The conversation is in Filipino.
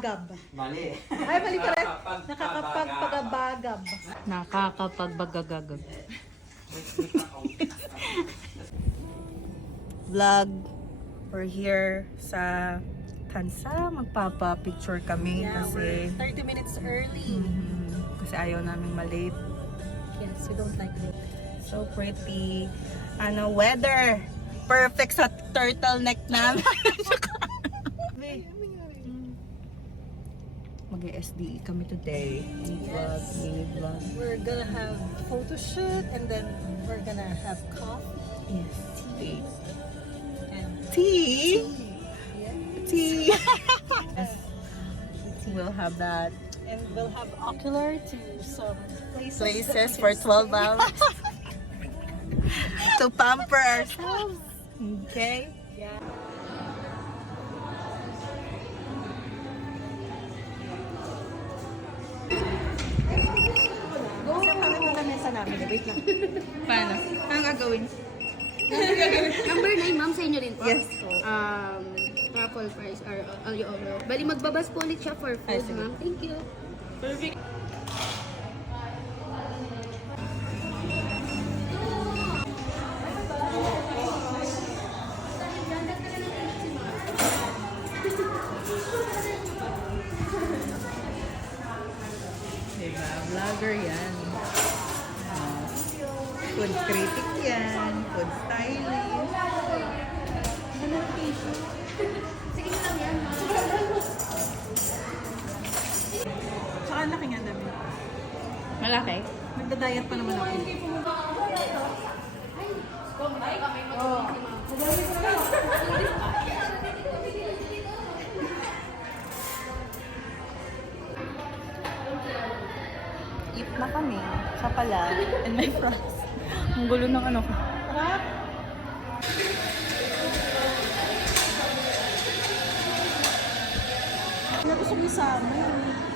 Nakakapagpagabagab. Mali. Ay, mali pa rin. Nakakapagpagabagab. Nakakapagbagagagag. Vlog. We're here sa Tansa. Magpapa-picture kami kasi 30 minutes early. kasi ayaw namin malate. Yes, we don't like it. So pretty. Weather. Perfect sa turtleneck namin. Mag-SDE kami today. Mini vlog. We're gonna have photo shoot and then we're gonna have coffee. Yes. Tea. And Tea? yeah. Tea. Yes. We'll have that. And we'll have ocular to some places. Places for 12 hours. To pamper ourselves. Okay? Yeah. Kasi ang pangit na lamesa namin. Wait lang. Paano? Anong gagawin? Number 9, ma'am, sa inyo rin po. Yes. Raffle prize or alyo. Bali, magbabas po ulit siya for Ay, food, sige. ma'am. Thank you. Perfect. Diba? Vlogger yan. Food critic yan. Food stylist. Sige lang yan, ma'am. Tsaka laki nga dami. Malaki? Magda-diet pa naman ako. Eat na kami. Sa pala. And my fries. Ang gulo ng ano ko. Nabusog niya sa amin.